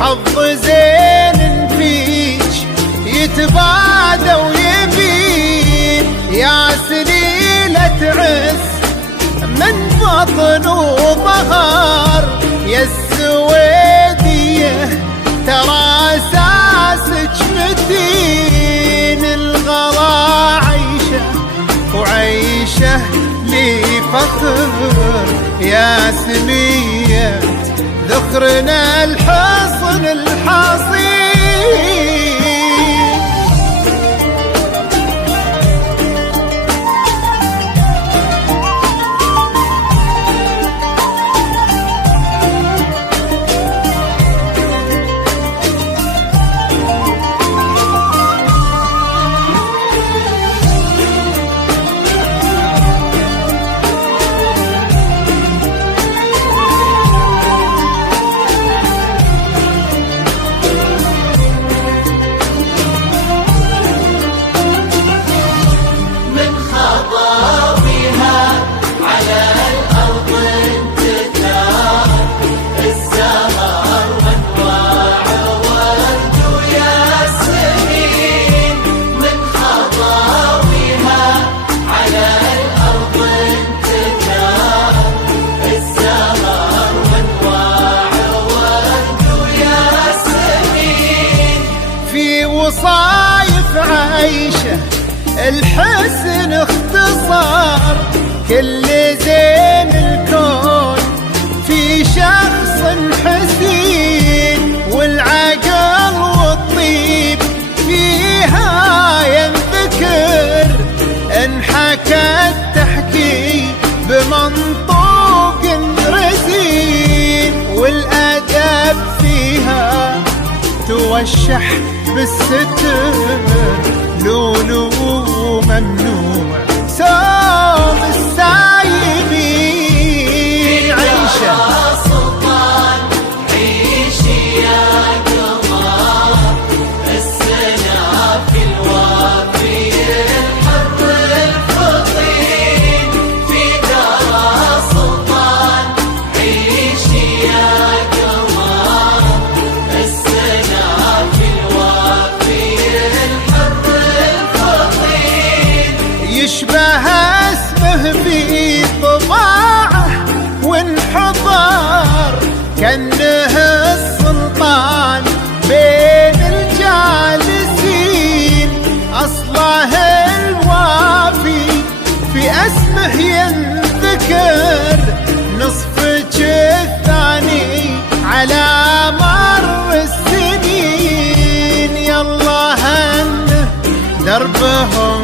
حظ زين فيك يتبادى ويبين، يا سليلة عز من بطن وظهر، يا السويدية ترى اساسك متين. الغلا عيشه وعيشه لي فخر، يا سمية ذخرنا الحصن الحصين. وصايف عيشه الحسن اختصار، كل زين الكون في شخص حسين، والعقل والطيب فيها ينذكر، انحكت تحكي بمنطوق رزين، والادب فيها توشح بالستر، لولو ممنوع سوم السايبين. عيشه سلطان عيشي يا قمر، السنة في الوافي الحر الفطين، في دار سلطان عيشي يا قمر، السنة في الوافي الحر الفطين. يشبه اسمه في طباعه وانحضر، كأنه السلطان بين الجالسين، أصله الوافي في اسمه ينذكر، نصفك الثاني على مر السنين، يالله انه دربهم